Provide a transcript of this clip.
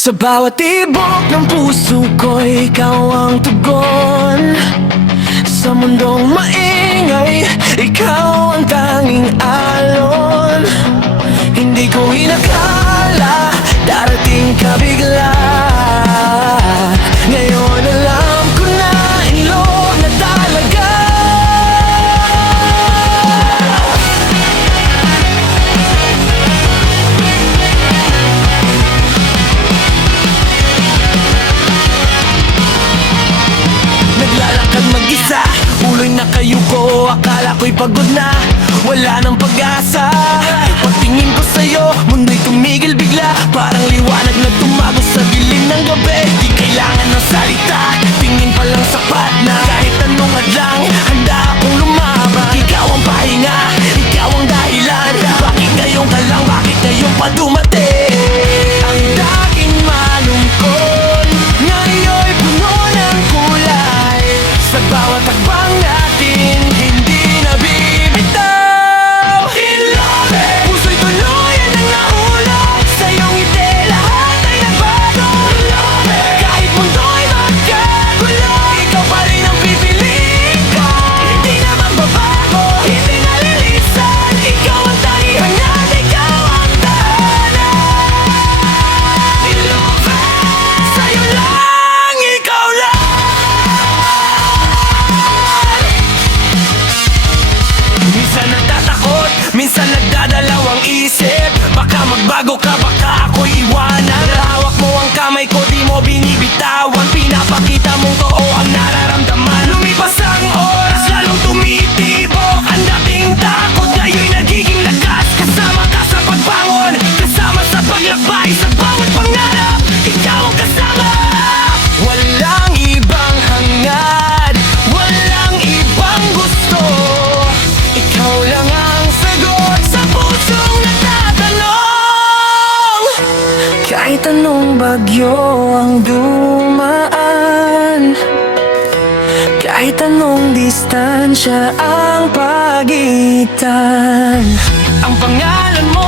Sa bawat tibok ng puso ko, ikaw ang tugon. Sa mundong maingay, ikaw ang tanging alon. Hindi ko inakala, darating ka bigla. Ngayon alam ko na, in love na talaga. Naglalakad mag-isa, ulo'y nakayuko, akala ko'y pagod na, wala nang pag-asa. Pagtingin ko sa'yo, mundo'y tumigil bigla, parang liwanag na tumago sa dilim ng gabi. Di kailangan ng salita, tingin pa lang sapat na. Kahit anong hadlang, handa akong lumaban. Ikaw ang pahinga, ikaw ang dahilan. Bakit ngayon ka lang, bakit ngayon pa dumating? Ang dating malungkot, ngayon'y puno ng kulay. Sa bawat takbang natin, hindi na bibitaw. In love, puso'y tuluyan ang nahulog. Sa iyong ngiti, lahat ay nagbago. In love, kahit mundo'y magkagulo, ikaw pa rin ang pipiliin ko. Hindi na magbabago, hindi nalilisan. Ikaw ang tanging at ikaw ang tahanan. In love, sa'yo lang, ikaw lang. Minsan natatakot, minsan nagdadalawang isip. Baka magbago ka, baka ako'y iwanan. Hawak mo ang kamay ko, di mo binibitawan. Pinapakita mong totoo ang nararamdaman. Lumipas ang oras, lalong tumitibok ang dating takot, ngayon'y nagiging lakas. Kasama ka sa pagbangon, kasama sa paglakbay. Sa bawat pangarap, ikaw ang kasama. Walang ibang hangad, walang ibang gusto. Ikaw lang ang sagot sa pusong nagtatanong. Kahit anong bagyo ang dumaan, kahit anong distansya ang pagitan, ang pangalan mo